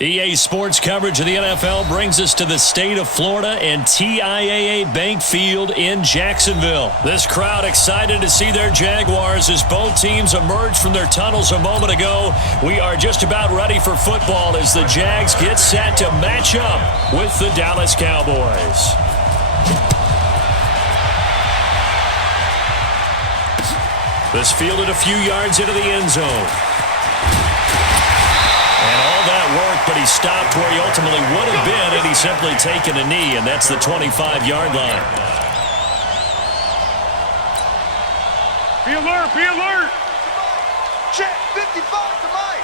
EA Sports coverage of the NFL brings us to the state of Florida and TIAA Bank Field in Jacksonville. This crowd excited to see their Jaguars as both teams emerged from their tunnels a moment ago. We are just about ready for football as the Jags get set to match up with the Dallas Cowboys. This fielded a few yards into the end zone. And all that work, but he stopped where he ultimately would have been had he simply taken a knee, and that's the 25-yard line. Be alert, be alert. Check, 55 to Mike.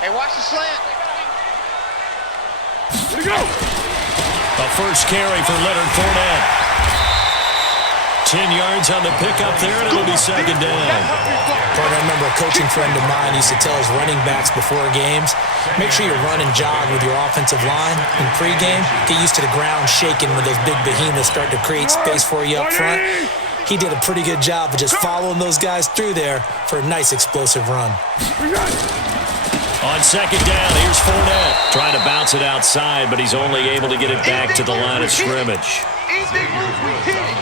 Hey, watch the slant. Here we go. A first carry for Leonard Fournette. 10 yards on the pickup there, and it'll be second down. I remember a coaching friend of mine used to tell his running backs before games, make sure you run and jog with your offensive line in pregame. Get used to the ground shaking when those big behemoths start to create space for you up front. He did a pretty good job of just following those guys through there for a nice explosive run. On second down, here's Fournette. Trying to bounce it outside, but he's only able to get it back to the line of scrimmage.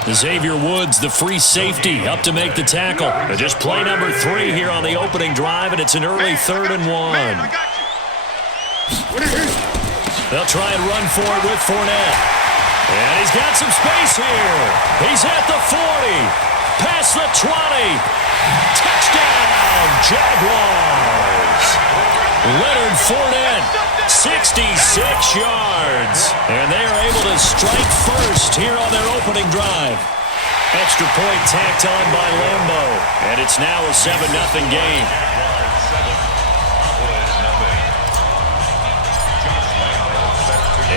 Xavier Woods, the free safety, up to make the tackle. Just play number 3 here on the opening drive, and it's an early 3rd and 1. They'll try and run for it with Fournette. And he's got some space here. He's at the 40, past the 20. Touchdown, Jaguars. Leonard Fournette, 66 yards. And they are able to strike first here on their opening drive. Extra point tacked on by Lambeau. And it's now a 7-0 game.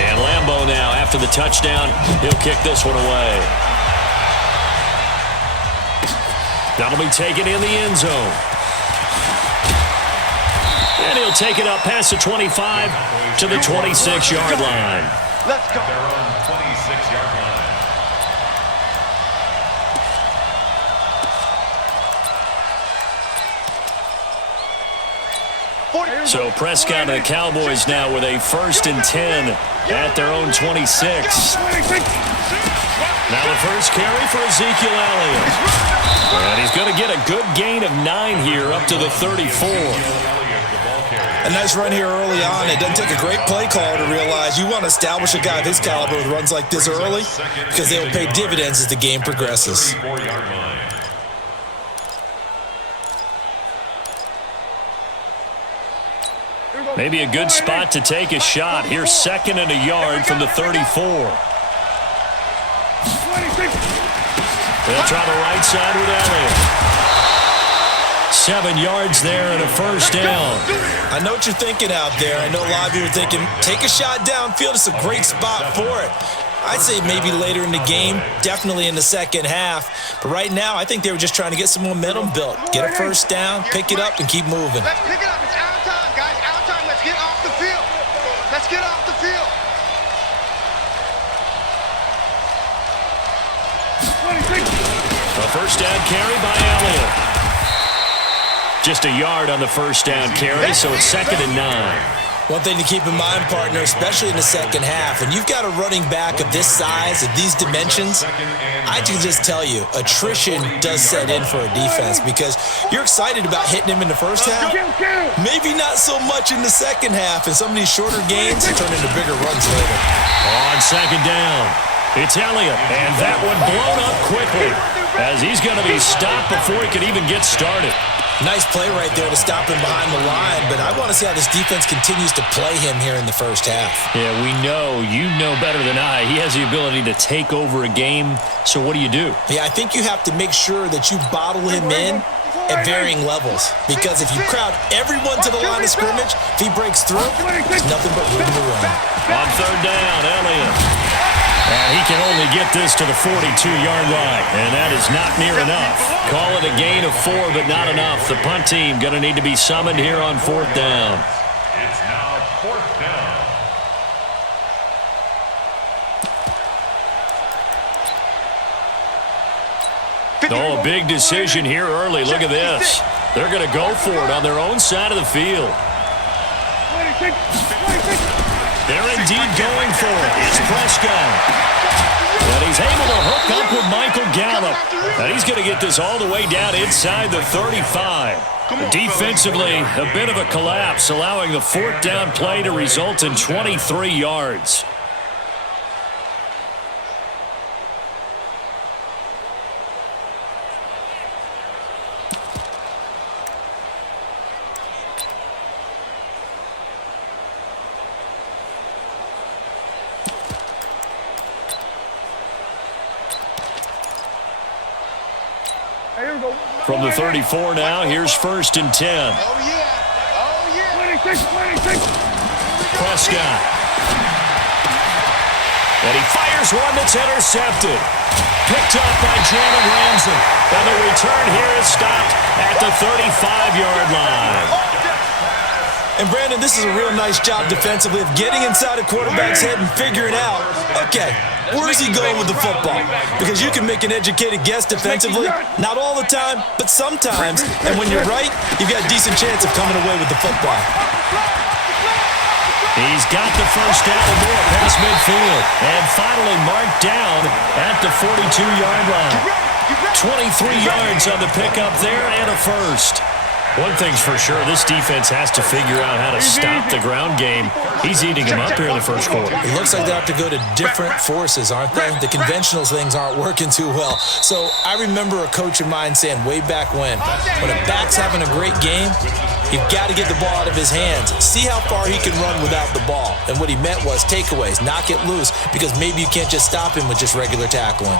And Lambeau now, after the touchdown, he'll kick this one away. That'll be taken in the end zone. And he'll take it up past the 25 to the 26-yard line. Let's go. They're on 26-yard line. So Prescott and the Cowboys now with a 1st and 10 at their own 26. Now the first carry for Ezekiel Elliott. And he's going to get a good gain of 9 here up to the 34. A nice run here early on. It doesn't take a great play caller to realize you want to establish a guy of his caliber with runs like this early because they will pay dividends as the game progresses. Maybe a good spot to take a shot. Here's 2nd and a yard from the 34. They'll try the right side with Elliott. 7 yards there and a first down. I know what you're thinking out there. I know a lot of you are thinking, take a shot downfield. It's a great spot for it. I'd say maybe later in the game, definitely in the second half. But right now, I think they were just trying to get some momentum built. Get a first down, pick it up, and keep moving. Let's pick it up. It's out of time, guys. Out of time. Let's get off the field. Let's get off the field. A first down carry by Elliott. Just a yard on the first down carry, so it's 2nd and 9. One thing to keep in mind, partner, especially in the second half, when you've got a running back of this size, of these dimensions, I can just tell you, attrition does set in for a defense because you're excited about hitting him in the first half. Maybe not so much in the second half, and some of these shorter gains turn into bigger runs later. On second down, it's Elliott, and that one blown up quickly as he's going to be stopped before he can even get started. Nice play right there to stop him behind the line, but I want to see how this defense continues to play him here in the first half. Yeah, we know, you know better than I, he has the ability to take over a game, so what do you do? Yeah, I think you have to make sure that you bottle him in at varying levels, because if you crowd everyone to the line of scrimmage, if he breaks through, there's nothing but room to run. On third down, Elliott. And he can only get this to the 42-yard line, and that is not near enough. Call it a gain of 4, but not enough. The punt team going to need to be summoned here on 4th down. It's now 4th down. Oh, a big decision here early. Look at this. They're going to go for it on their own side of the field. They're indeed going for it. It's Prescott. And he's able to hook up with Michael Gallup. And he's going to get this all the way down inside the 35. Defensively, a bit of a collapse, allowing the fourth down play to result in 23 yards. From the 34 now, here's 1st and 10. Oh, yeah. Oh, yeah. 26. Prescott. And he fires one that's intercepted. Picked up by Jalen Ramsey. And the return here is stopped at the 35-yard line. And, Brandon, this is a real nice job defensively of getting inside a quarterback's head and figuring out, okay, where's he going with the football? Because you can make an educated guess defensively, not all the time, but sometimes. And when you're right, you've got a decent chance of coming away with the football. He's got the first down and more past midfield. And finally marked down at the 42-yard line. 23 yards on the pickup there and a first. One thing's for sure, this defense has to figure out how to stop the ground game. He's eating them up here in the first quarter. It looks like they have to go to different forces, aren't they? The conventional things aren't working too well. So I remember a coach of mine saying way back when a back's having a great game, you've got to get the ball out of his hands. See how far he can run without the ball. And what he meant was takeaways, knock it loose, because maybe you can't just stop him with just regular tackling.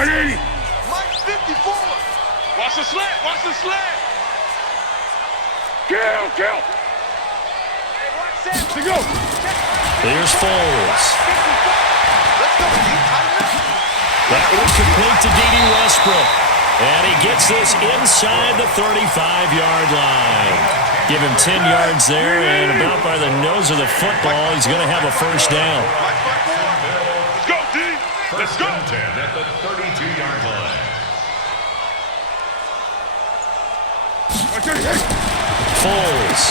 Mike 54. Watch the slant. Watch the slant. Kill. Hey, watch that. To go. Here's Foles. Let's go. That one complete to D.D. Westbrook. And he gets this inside the 35-yard line. Give him 10 yards there, and about by the nose of the football, he's going to have a first down. Let's go, D. Let's go. 10 at the 32-yard line. Foles.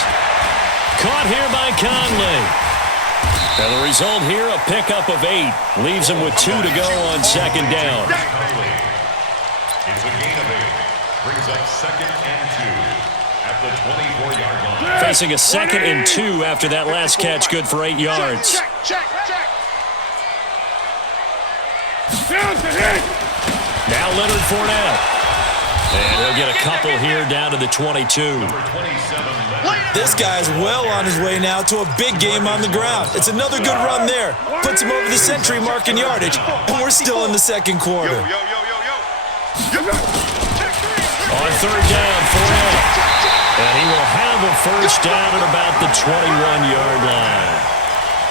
Caught here by Conley. And the result here, a pickup of 8. Leaves him with 2 to go on second down. It's a gain of 8. Brings up 2nd and 2 at the 24-yard line. Facing a 2nd and 2 after that last catch, good for 8 yards. Check. Now Leonard Fournette. And he'll get a couple here down to the 22. This guy's well on his way now to a big game on the ground. It's another good run there. Puts him over the century mark in yardage, and we're still in the second quarter. Yo. On third down, Fournette. And he will have a first down at about the 21-yard line.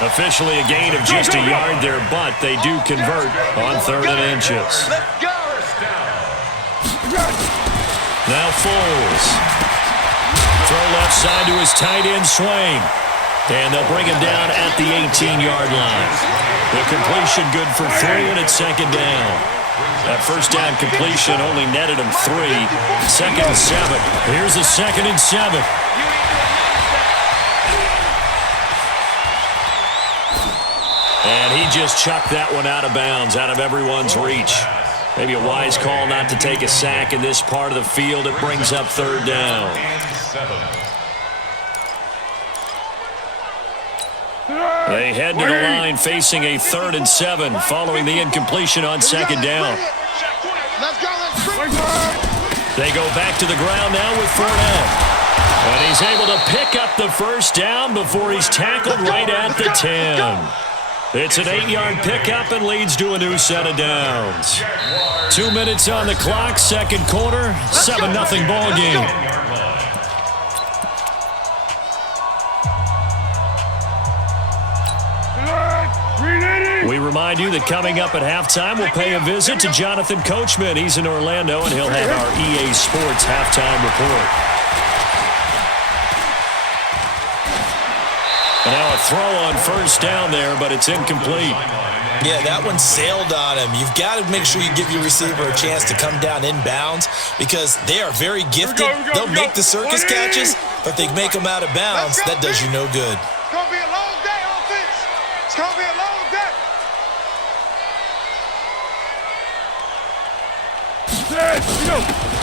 Officially a gain of just a yard there, but they do convert on 3rd and inches. Let's go. Now Foles. Throw left side to his tight end, Swain. And they'll bring him down at the 18-yard line. The completion good for 3, and it's second down. That first down completion only netted him 3. 2nd and 7. Here's a 2nd and 7. And he just chucked that one out of bounds, out of everyone's reach. Maybe a wise call not to take a sack in this part of the field. It brings up 3rd down. They head to the line facing a 3rd and 7 following the incompletion on 2nd down. Let's go. They go back to the ground now with Fournette. And he's able to pick up the first down before he's tackled right at the 10. It's an 8-yard pickup and leads to a new set of downs. 2 minutes on the clock, second quarter, 7-0 ball game. We remind you that coming up at halftime, we'll pay a visit to Jonathan Coachman. He's in Orlando, and he'll have our EA Sports halftime report. And now a throw on first down there, but it's incomplete. Yeah, that one sailed on him. You've got to make sure you give your receiver a chance to come down inbounds because they are very gifted. They'll make the circus catches, but if they make them out of bounds, that does you no good. It's going to be a long day, offense. It's going to be a long day.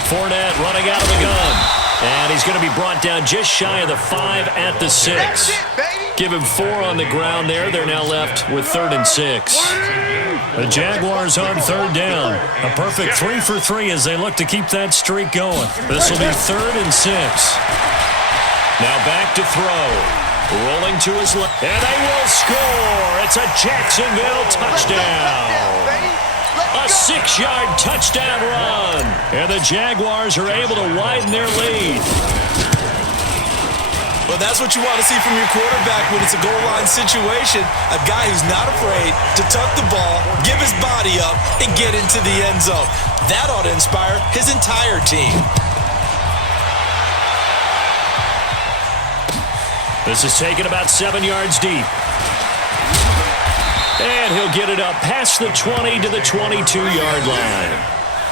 Fournette running out of the gun. And he's going to be brought down just shy of the 5 at the 6. That's it, baby. Give him 4 on the ground there. They're now left with 3rd and 6. The Jaguars on 3rd down. A perfect 3 for 3 as they look to keep that streak going. This will be 3rd and 6. Now back to throw. Rolling to his left. And they will score. It's a Jacksonville touchdown. A 6-yard touchdown run. And the Jaguars are able to widen their lead. Well, that's what you want to see from your quarterback when it's a goal line situation. A guy who's not afraid to tuck the ball, give his body up, and get into the end zone. That ought to inspire his entire team. This is taken about 7 yards deep. And he'll get it up past the 20 to the 22-yard line.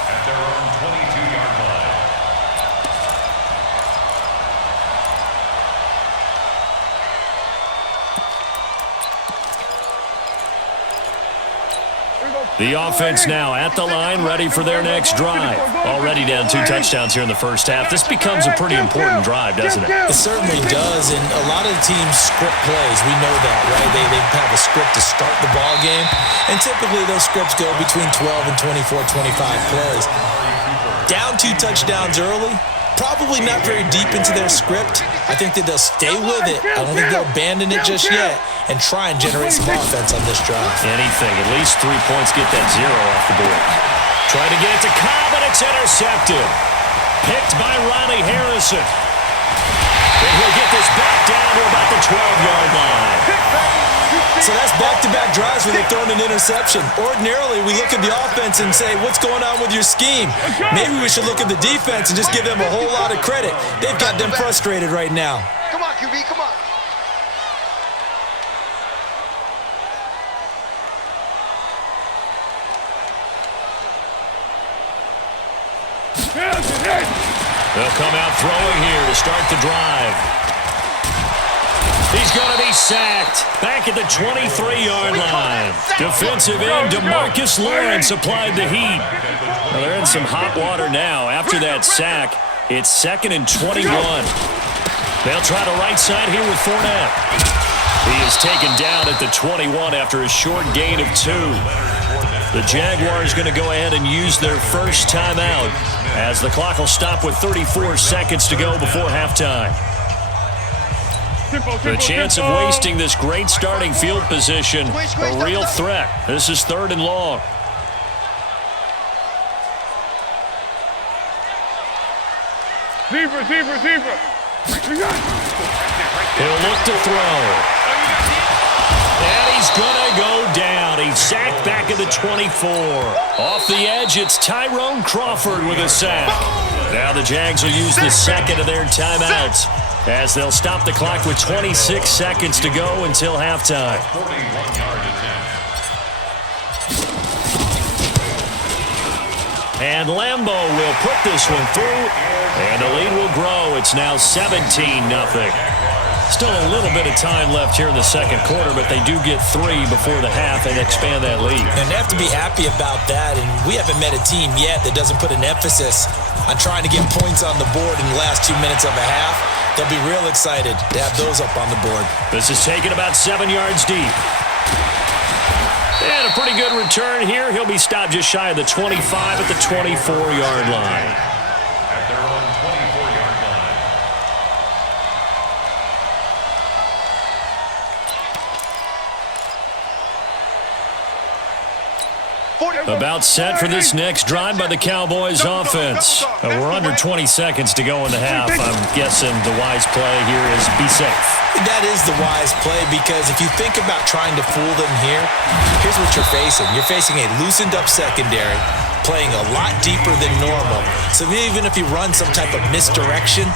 At their own 22-yard line. The offense now at the line, ready for their next drive. Already down 2 touchdowns here in the first half. This becomes a pretty important drive, doesn't it? It certainly does, and a lot of the teams script plays. We know that, right? They have a script to start the ball game, and typically those scripts go between 12 and 24, 25 plays. Down 2 touchdowns early, probably not very deep into their script. I think that they'll stay with it. I don't think they'll abandon it just yet and try and generate some offense on this drive. Anything, at least 3 points, get that 0 off the board. Trying to get it to Cobb, and it's intercepted. Picked by Ronnie Harrison. And he'll get this back down to about the 12-yard line. So that's back-to-back drives where they've thrown an interception. Ordinarily, we look at the offense and say, what's going on with your scheme? Maybe we should look at the defense and just give them a whole lot of credit. They've got them frustrated right now. Come on, QB, come on. They'll come out throwing here to start the drive. He's going to be sacked back at the 23-yard line. Defensive end DeMarcus Lawrence applied the heat. Well, they're in some hot water now. After that sack, it's 2nd and 21. They'll try the right side here with Fournette. He is taken down at the 21 after a short gain of 2. The Jaguars going to go ahead and use their first timeout as the clock will stop with 34 seconds to go before halftime. The chance of wasting this great starting field position, a real threat. This is 3rd and long. Zebra. He'll look to throw. And he's going to go down. He's sacked back at the 24. Off the edge, it's Tyrone Crawford with a sack. Now the Jags will use the second of their timeouts as they'll stop the clock with 26 seconds to go until halftime. 41-yard attempt. And Lambeau will put this one through, and the lead will grow. It's now 17-0. Still a little bit of time left here in the second quarter, but they do get 3 before the half and expand that lead. And they have to be happy about that, and we haven't met a team yet that doesn't put an emphasis on trying to get points on the board in the last 2 minutes of a half. They'll be real excited to have those up on the board. This is taken about 7 yards deep. And a pretty good return here. He'll be stopped just shy of the 25 at the 24-yard line. At their own 24-yard line. About set for this next drive by the Cowboys offense. We're under 20 seconds to go in the half. I'm guessing the wise play here is be safe. That is the wise play because if you think about trying to fool them here, here's what you're facing. You're facing a loosened up secondary, playing a lot deeper than normal. So even if you run some type of misdirection,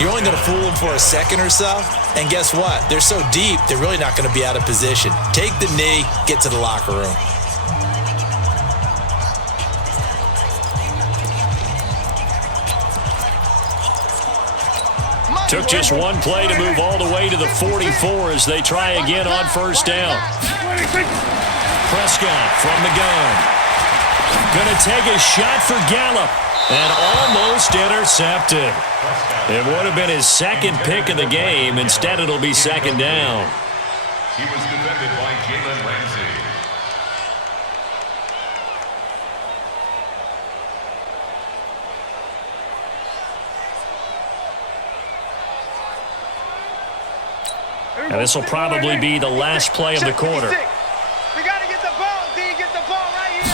you're only going to fool them for a second or so. And guess what? They're so deep, they're really not going to be out of position. Take the knee, get to the locker room. Took just one play to move all the way to the 44 as they try again on first down. Prescott from the gun. Going to take a shot for Gallup. And almost intercepted. It would have been his second pick of the game. Instead, it'll be second down. He was defended by Jalen Ramsey. And this will probably be the last play of the quarter. We got to get the ball, D. Get the ball right here.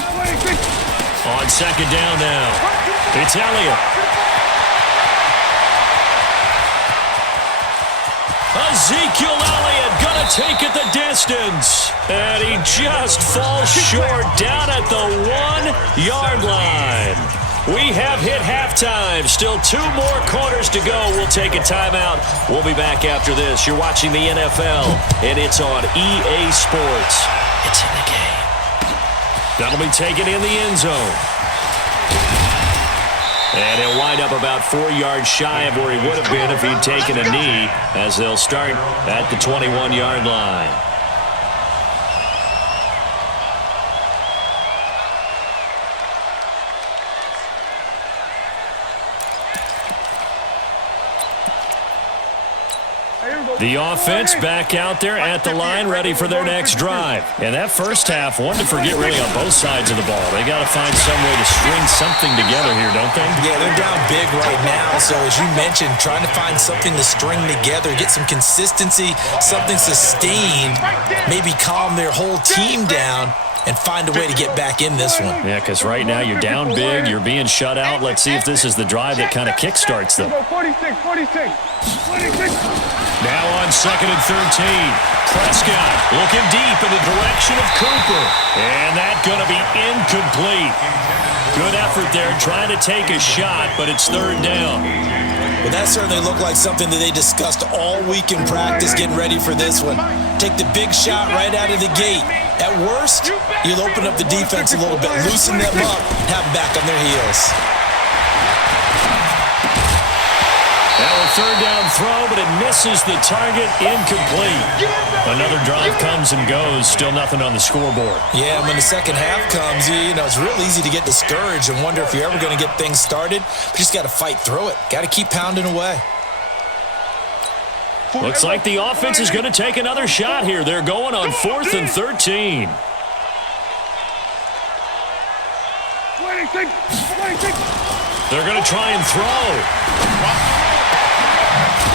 On second down now, it's Elliott. Ezekiel Elliott gonna take it the distance. And he just falls short down at the 1-yard line. We have hit halftime. Still 2 more quarters to go. We'll take a timeout. We'll be back after this. You're watching the NFL, and it's on EA Sports. It's in the game. That'll be taken in the end zone. And he'll wind up about 4 yards shy of where he would have been if he'd taken a knee, as they'll start at the 21-yard line. The offense back out there at the line, ready for their next drive. And that first half, one to forget really on both sides of the ball. They got to find some way to string something together here, don't they? Yeah, they're down big right now. So as you mentioned, trying to find something to string together, get some consistency, something sustained, maybe calm their whole team down and find a way to get back in this one. Yeah, because right now you're down big, you're being shut out. Let's see if this is the drive that kind of kickstarts them. 46. Now on second and 13. Prescott looking deep in the direction of Cooper. And that's going to be incomplete. Good effort there trying to take a shot, but it's third down. Well, that certainly looked like something that they discussed all week in practice, getting ready for this one. Take the big shot right out of the gate. At worst, you'll open up the defense a little bit, loosen them up, have them back on their heels. Now a third down throw, but it misses the target, incomplete. Another drive comes and goes, still nothing on the scoreboard. Yeah, when the second half comes, you know, it's real easy to get discouraged and wonder if you're ever going to get things started. But you just got to fight through it. Got to keep pounding away. Looks like the offense is going to take another shot here. They're going on 4th and 13. 26. They're going to try and throw.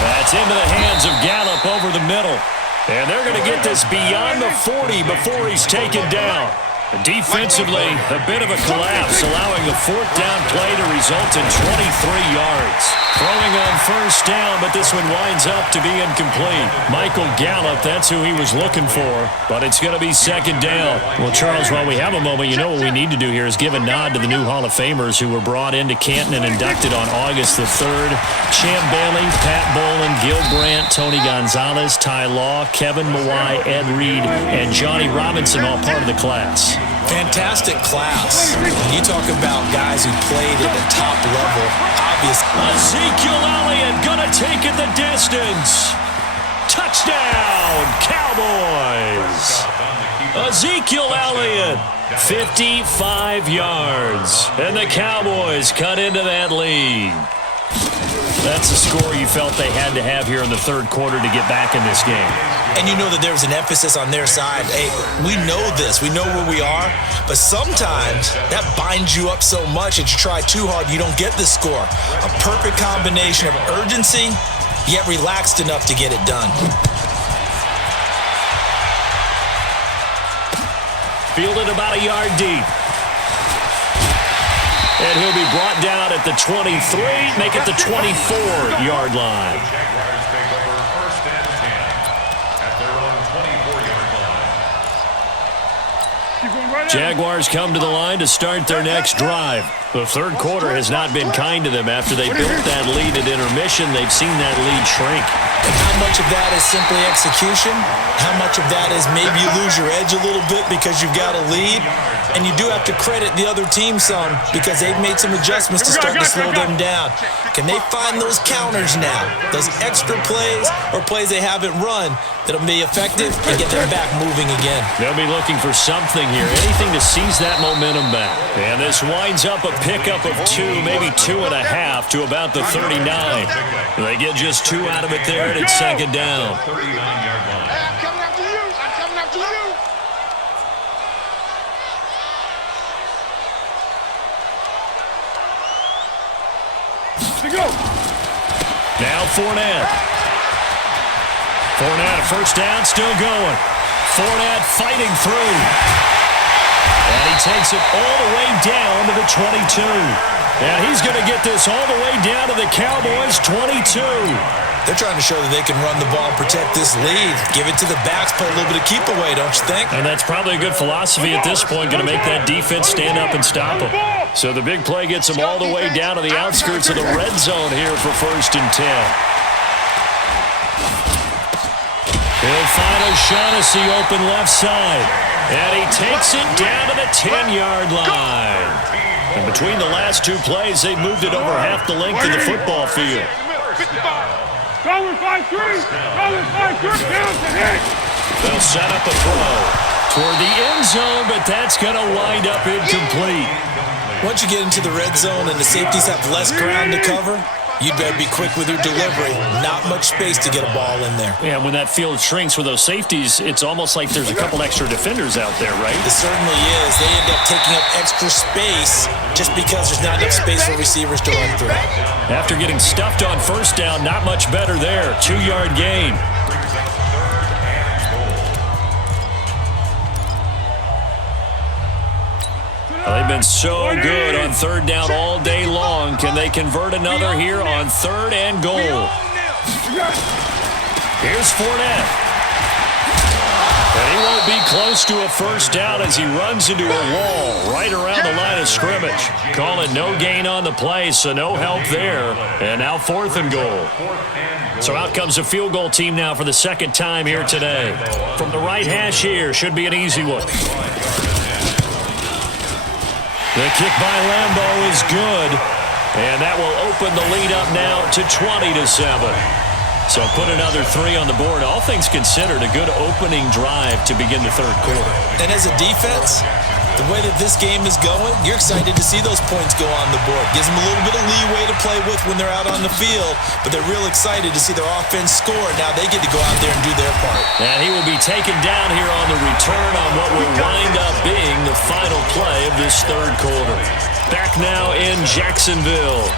That's into the hands of Gallup over the middle. And they're going to get this beyond the 40 before he's taken down. Defensively, a bit of a collapse, allowing the 4th down play to result in 23 yards. Throwing on first down, but this one winds up to be incomplete. Michael Gallup, that's who he was looking for, but it's going to be second down. Well, Charles, while we have a moment, you know what we need to do here is give a nod to the new Hall of Famers who were brought into Canton and inducted on August the 3rd. Champ Bailey, Pat Bolin, Gil Brandt, Tony Gonzalez, Ty Law, Kevin Mawai, Ed Reed, and Johnny Robinson, all part of the class. Fantastic class. When you talk about guys who played at the top level, obviously. Ezekiel Elliott gonna take it the distance. Touchdown, Cowboys. Ezekiel Elliott, 55 yards. And the Cowboys cut into that lead. That's a score you felt they had to have here in the third quarter to get back in this game. And you know that there's an emphasis on their side. Hey, we know this. We know where we are. But sometimes that binds you up so much that you try too hard, you don't get the score. A perfect combination of urgency, yet relaxed enough to get it done. Fielded about a yard deep. And he'll be brought down at the 23, make it the 24-yard line. The Jaguars take over 1st and 10 at their own 24-yard line. Keep going right. Jaguars come to the line to start their next drive. The third quarter has not been kind to them. After they built that lead at intermission, they've seen that lead shrink. And how much of that is simply execution? How much of that is maybe you lose your edge a little bit because you've got a lead? And you do have to credit the other team some because they've made some adjustments to start to slow them down. Can they find those counters now? Those extra plays or plays they haven't run that'll be effective and get them back moving again? They'll be looking for something here, anything to seize that momentum back. And this winds up a pickup of 2, maybe 2.5 to about the 39. They get just 2 out of it there, and it's second down. 39-yard line. Hey, I'm coming after you. I'm coming after you. To go. Now Fournette. Fournette, a first down, still going. Fournette fighting through. And he takes it all the way down to the 22. And he's going to get this all the way down to the Cowboys' 22. They're trying to show that they can run the ball and protect this lead. Give it to the backs, play a little bit of keep away, don't you think? And that's probably a good philosophy at this point, going to make that defense stand up and stop them. So the big play gets them all the way down to the outskirts of the red zone here for 1st and 10. He'll find O'Shaughnessy open left side. And he takes it down to the 10-yard line. And between the last 2 plays, they've moved it over half the length of the football field. Dollar 5-3. Dollar 5-3. Down to hit. They'll set up a throw toward the end zone, but that's going to wind up incomplete. Once you get into the red zone and the safeties have less ground to cover, you'd better be quick with your delivery. Not much space to get a ball in there. Yeah, when that field shrinks with those safeties, it's almost like there's a couple extra defenders out there, right? It certainly is. They end up taking up extra space just because there's not enough space for receivers to run through. After getting stuffed on first down, not much better there. 2-yard gain. Well, they've been so good on third down all day long. Can they convert another here on 3rd and goal? Here's Fournette. And he won't be close to a first down as he runs into a wall right around the line of scrimmage. Call it no gain on the play, so no help there. And now 4th and goal. So out comes a field goal team now for the 2nd time here today. From the right hash here, should be an easy one. The kick by Lambeau is good, and that will open the lead up now to 20-7. So put another 3 on the board. All things considered, a good opening drive to begin the 3rd quarter. And as a defense, the way that this game is going, you're excited to see those points go on the board. Gives them a little bit of leeway to play with when they're out on the field, but they're real excited to see their offense score. Now they get to go out there and do their part. And he will be taken down here on the return on what will wind up being the final play of this 3rd quarter. Back now in Jacksonville.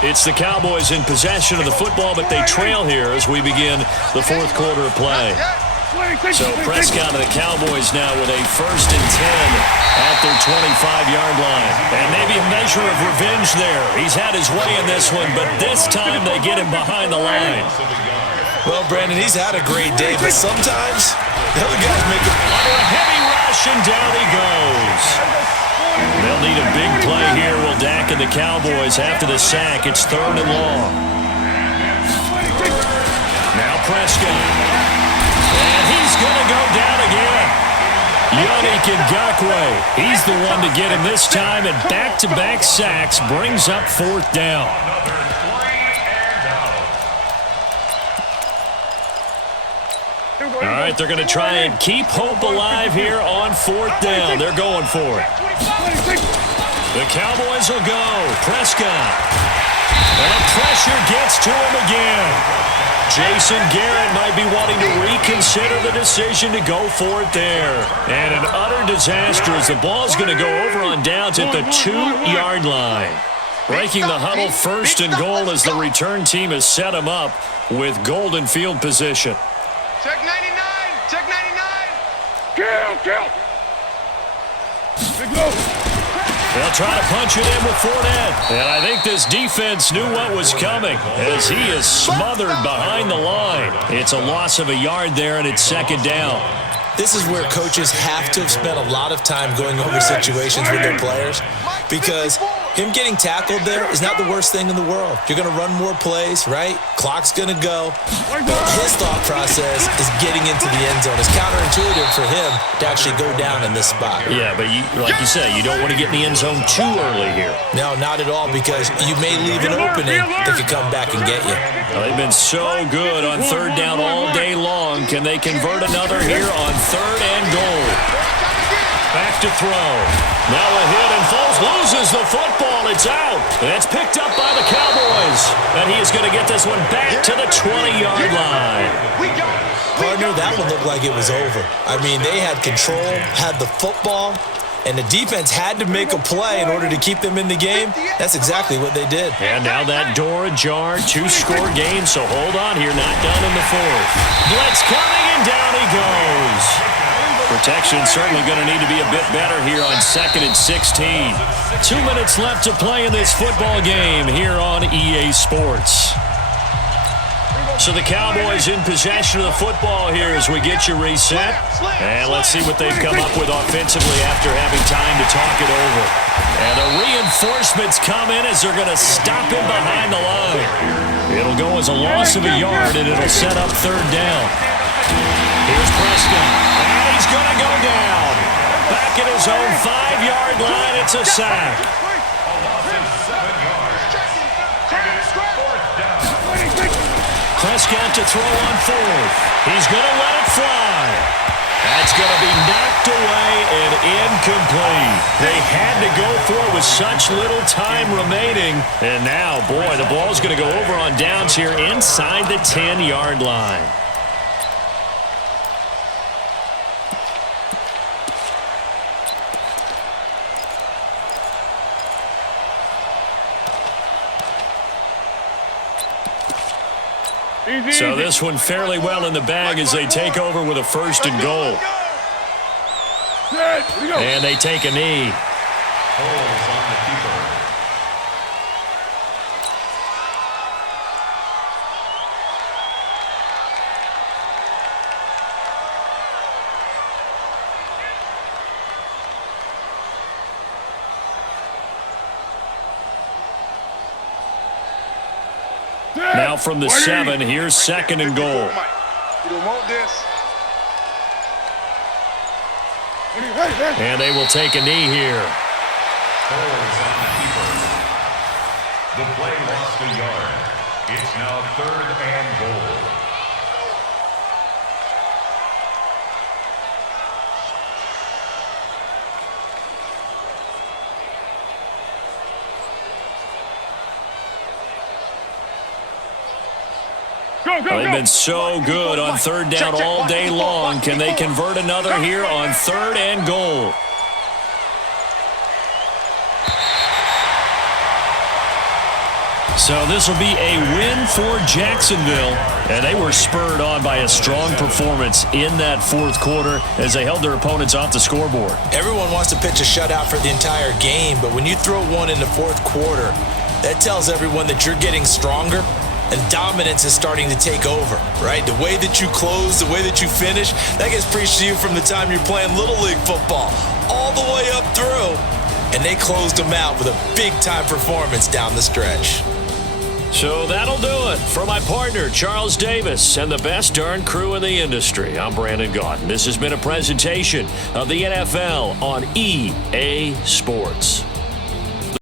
It's the Cowboys in possession of the football, but they trail here as we begin the 4th quarter of play. So Prescott of the Cowboys now with a 1st and 10 at their 25-yard line. And maybe a measure of revenge there. He's had his way in this one, but this time they get him behind the line. Well, Brandon, he's had a great day, but sometimes the other guys make it. Under a heavy rush, and down he goes. They'll need a big play here, will Dak and the Cowboys after the sack. It's 3rd and long. Now Prescott. And he's going to go down again. Yannick Ngakoue, he's the one to get him this time, and back-to-back sacks brings up 4th down. All right, they're going to try and keep hope alive here on 4th down. They're going for it. The Cowboys will go. Prescott. And the pressure gets to him again. Jason Garrett might be wanting to reconsider the decision to go for it there. And an utter disaster as the ball's going to go over on downs at the 2-yard line. Breaking the huddle, 1st and goal as the return team has set him up with golden field position. Check 99. Check 99. Kill. Big low. They'll try to punch it in with Fournette. And I think this defense knew what was coming as he is smothered behind the line. It's a loss of a yard there, and it's 2nd down. this is where coaches have to have spent a lot of time going over situations with their players, because him getting tackled there is not the worst thing in the world. You're going to run more plays, right? Clock's going to go. But his thought process is getting into the end zone. It's counterintuitive for him to actually go down in this spot. Yeah, but like you said, you don't want to get in the end zone too early here. No, not at all, because you may leave an opening that could come back and get you. Well, they've been so good on third down all day long. Can they convert another here on third and goal? Back to throw. Now a hit, and Foles loses the football. It's out. And it's picked up by the Cowboys. And he is going to get this one back to the 20-yard line. Partner, that one looked like it was over. I mean, they had control, had the football, and the defense had to make a play in order to keep them in the game. That's exactly what they did. And now that door ajar, 2-score game, so hold on here, not done in the fourth. Blitz coming, and down he goes. Protection certainly going to need to be a bit better here on 2nd and 16. 2 minutes left to play in this football game here on EA Sports. So the Cowboys in possession of the football here as we get you reset. And let's see what they've come up with offensively after having time to talk it over. And the reinforcements come in as they're going to stop him behind the line. It'll go as a loss of a yard, and it'll set up third down. Here's Prescott, and he's going to go down. Back at his own 5-yard line, it's a sack. Prescott to throw on fourth. He's going to let it fly. That's going to be knocked away and incomplete. They had to go for it with such little time remaining. And now, boy, the ball's going to go over on downs here inside the 10-yard line. So this one fairly well in the bag as they take over with a 1st and goal. And they take a knee. Holds on the keeper. Now from the 7, here's 2nd and goal. You don't want this. And they will take a knee here. Holds on the keeper. The play lost a yard. It's now 3rd and goal. They've been so good on third down all day long. Can they convert another here on 3rd and goal? So this will be a win for Jacksonville, and they were spurred on by a strong performance in that 4th quarter as they held their opponents off the scoreboard. Everyone wants to pitch a shutout for the entire game, but when you throw one in the 4th quarter, that tells everyone that you're getting stronger and dominance is starting to take over, right? The way that you close, the way that you finish, that gets preached to you from the time you're playing Little League football all the way up through, and they closed them out with a big-time performance down the stretch. So that'll do it for my partner, Charles Davis, and the best darn crew in the industry. I'm Brandon Gaudin. This has been a presentation of the NFL on EA Sports.